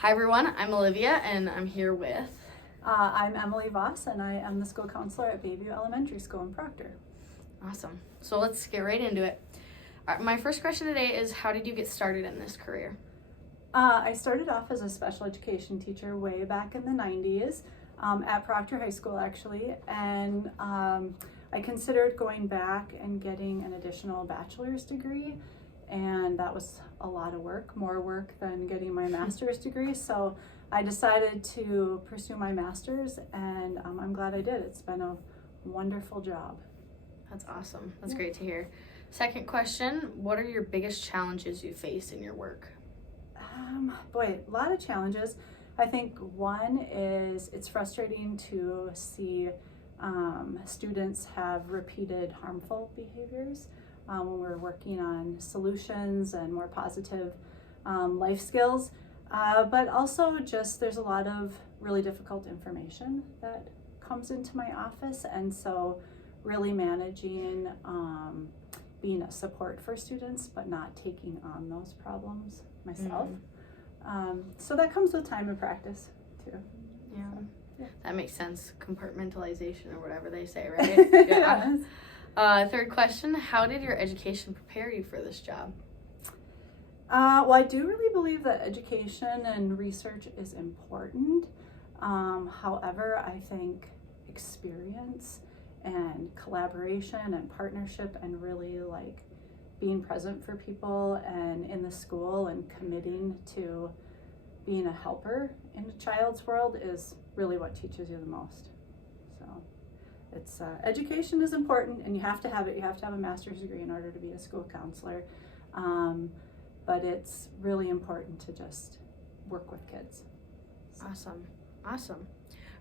Hi everyone, I'm Olivia and I'm here with... I'm Emily Voss and I am the school counselor at Bayview Elementary School in Proctor. Awesome. So let's get right into it. My first question today is, how did you get started in this career? I started off as a special education teacher way back in the 90s at Proctor High School actually, and I considered going back and getting an additional bachelor's degree, and that was a lot of work, more work than getting my master's degree, so I decided to pursue my master's, and I'm glad I did. It's been a wonderful job. That's awesome. That's great to hear. Second question, what are your biggest challenges you face in your work? Boy, a lot of challenges. I think one is it's frustrating to see students have repeated harmful behaviors when we're working on solutions and more positive life skills. But also just there's a lot of really difficult information that comes into my office, and so really managing being a support for students but not taking on those problems myself. So that comes with time and practice too. Yeah. So, yeah. That makes sense. Compartmentalization or whatever they say, right? Yes. Third question, how did your education prepare you for this job? Well, I do really believe that education and research is important. However, I think experience and collaboration and partnership and really like being present for people and in the school and committing to being a helper in a child's world is really what teaches you the most. So it's education is important, and you have to have it. You have to have a master's degree in order to be a school counselor. But it's really important to just work with kids. So. Awesome.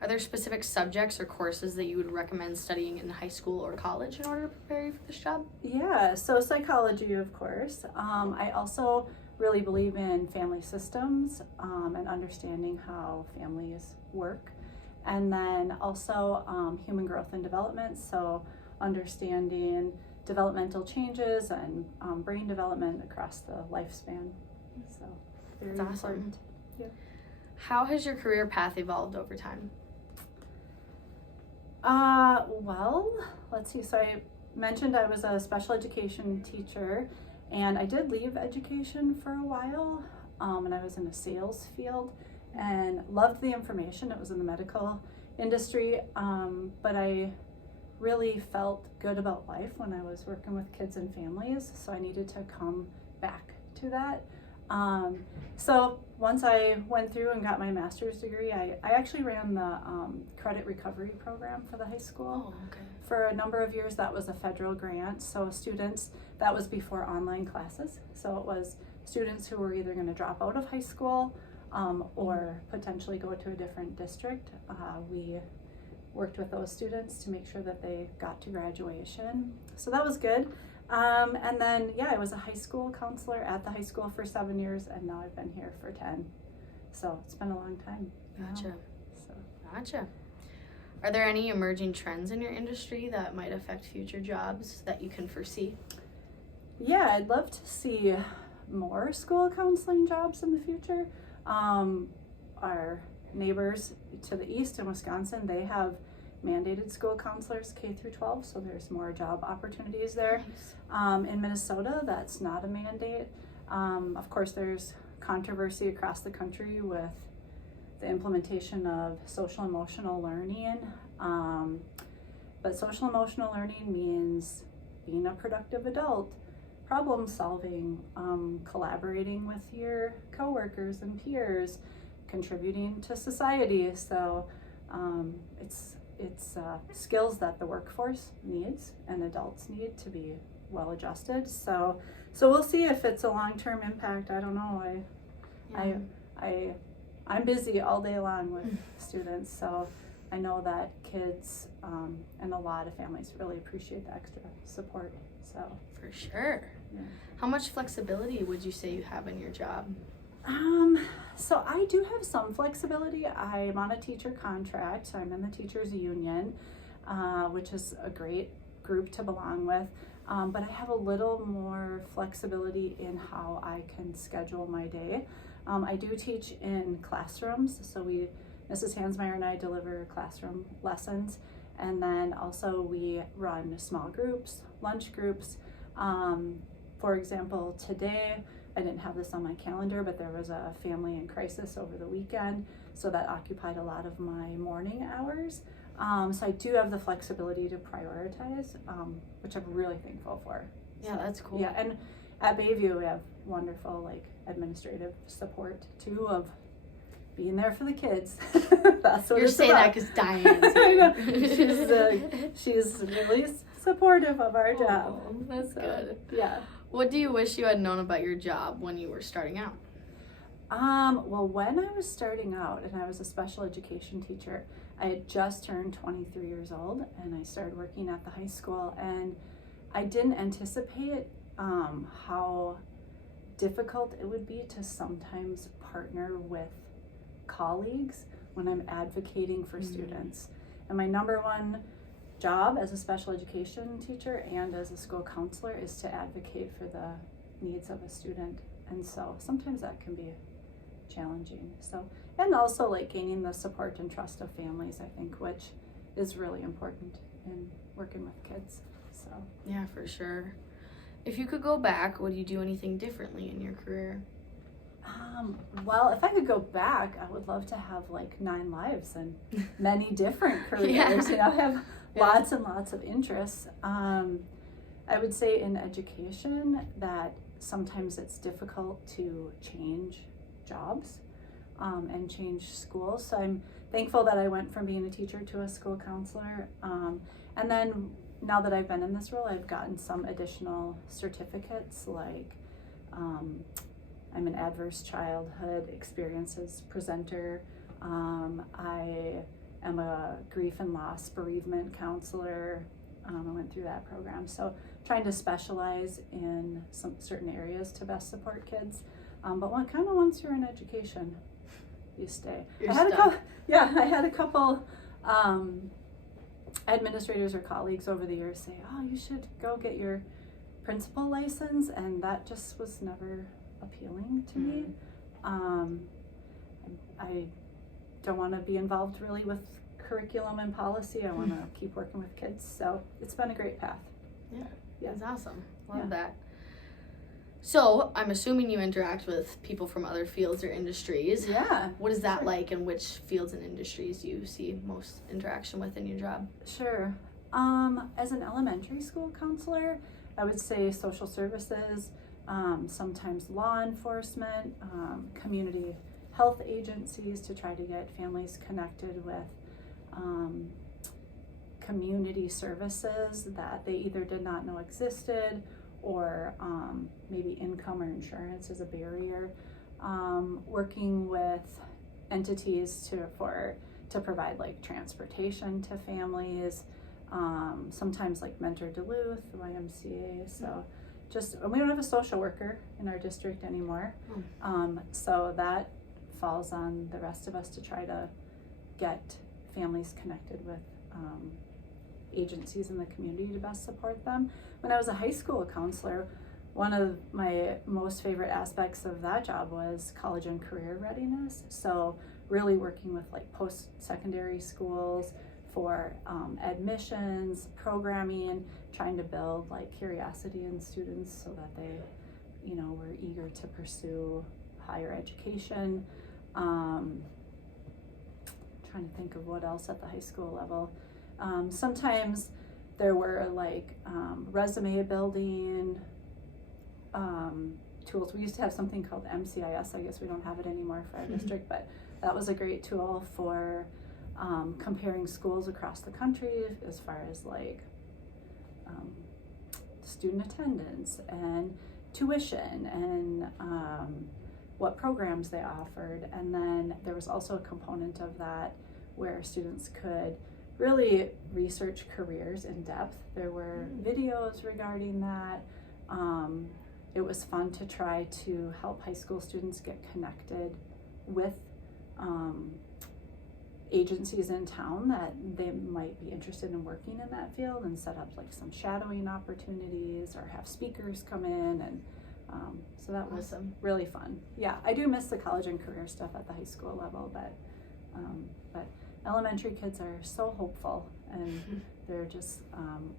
Are there specific subjects or courses that you would recommend studying in high school or college in order to prepare you for this job? Yeah, so psychology, of course. I also really believe in family systems and understanding how families work. And then also human growth and development, so understanding developmental changes and brain development across the lifespan. So very That's awesome. important. Yeah. How has your career path evolved over time? Well, let's see. So I mentioned I was a special education teacher, and I did leave education for a while, and I was in a sales field and loved the information. It was in the medical industry, but I really felt good about life when I was working with kids and families, so I needed to come back to that. So once I went through and got my master's degree, I actually ran the credit recovery program for the high school. Oh, okay. For a number of years. That was a federal grant, so students, that was before online classes, so it was students who were either going to drop out of high school or potentially go to a different district. We worked with those students to make sure that they got to graduation, so that was good. And then, yeah, I was a high school counselor at the high school for 7 years, and now I've been here for 10. So it's been a long time. Gotcha. So. Gotcha. Are there any emerging trends in your industry that might affect future jobs that you can foresee? Yeah, I'd love to see more school counseling jobs in the future. Our neighbors to the east in Wisconsin, they have mandated school counselors K through 12, so there's more job opportunities there. Nice. In Minnesota, that's not a mandate. Of course, there's controversy across the country with the implementation of social emotional learning, but social emotional learning means being a productive adult, problem solving, collaborating with your coworkers and peers, contributing to society. So it's skills that the workforce needs and adults need to be well adjusted. So we'll see if it's a long-term impact. I don't know. I'm busy all day long with students, so I know that kids and a lot of families really appreciate the extra support. So For sure. yeah. How much flexibility would you say you have in your job? So I do have some flexibility. I'm on a teacher contract, so I'm in the teachers union, which is a great group to belong with. But I have a little more flexibility in how I can schedule my day. I do teach in classrooms, so Mrs. Hansmeyer and I deliver classroom lessons, and then also we run small groups, lunch groups. For example, today, I didn't have this on my calendar, but there was a family in crisis over the weekend, so that occupied a lot of my morning hours. So I do have the flexibility to prioritize, which I'm really thankful for. Yeah, that's cool. Yeah, and at Bayview we have wonderful like administrative support too, of being there for the kids. That's what You're it's saying about. that because Diane's here. She's really supportive of our job. Oh, that's good. Yeah. What do you wish you had known about your job when you were starting out? Well, when I was starting out and I was a special education teacher, I had just turned 23 years old and I started working at the high school, and I didn't anticipate how difficult it would be to sometimes partner with colleagues when I'm advocating for students. And my number one job as a special education teacher and as a school counselor is to advocate for the needs of a student. And so sometimes that can be challenging. So, and also like gaining the support and trust of families, I think, which is really important in working with kids. So Yeah, for sure. If you could go back, would you do anything differently in your career? Well, if I could go back, I would love to have like 9 lives and many different careers. Yeah. You know, have lots and lots of interests. I would say in education that sometimes it's difficult to change jobs and change schools. So I'm thankful that I went from being a teacher to a school counselor. And then now that I've been in this role, I've gotten some additional certificates, like I'm an adverse childhood experiences presenter. I am a grief and loss bereavement counselor. I went through that program. So trying to specialize in some certain areas to best support kids. But once you're in education, you stay. I had a couple administrators or colleagues over the years say, "Oh, you should go get your principal license," and that just was never appealing to me. I don't want to be involved really with curriculum and policy. I want to keep working with kids. So it's been a great path. Yeah, Yeah. that's awesome. Love that. So I'm assuming you interact with people from other fields or industries. Yeah. What is that like, and which fields and industries do you see most interaction with in your job? Sure. As an elementary school counselor, I would say social services, sometimes law enforcement, community health agencies to try to get families connected with community services that they either did not know existed, or maybe income or insurance is a barrier. Working with entities to provide like transportation to families, sometimes like Mentor Duluth, YMCA. So we don't have a social worker in our district anymore. So that falls on the rest of us to try to get families connected with agencies in the community to best support them. When I was a high school counselor, one of my most favorite aspects of that job was college and career readiness. So really working with like post-secondary schools for admissions, programming, trying to build like curiosity in students so that they, were eager to pursue higher education. Trying to think of what else at the high school level. Sometimes there were like resume building tools. We used to have something called MCIS. I guess we don't have it anymore for our district, but that was a great tool for comparing schools across the country as far as like student attendance and tuition and what programs they offered. And then there was also a component of that where students could really research careers in depth. There were videos regarding that. It was fun to try to help high school students get connected with agencies in town that they might be interested in working in that field, and set up like some shadowing opportunities or have speakers come in and So that was Awesome. really fun. Yeah, I do miss the college and career stuff at the high school level, but elementary kids are so hopeful and they're just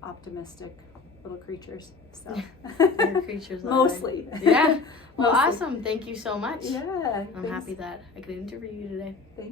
optimistic little creatures. So They're creatures. mostly. Yeah. Well, Mostly. awesome. Thank you so much. Yeah. I'm happy that I could interview you today. Thank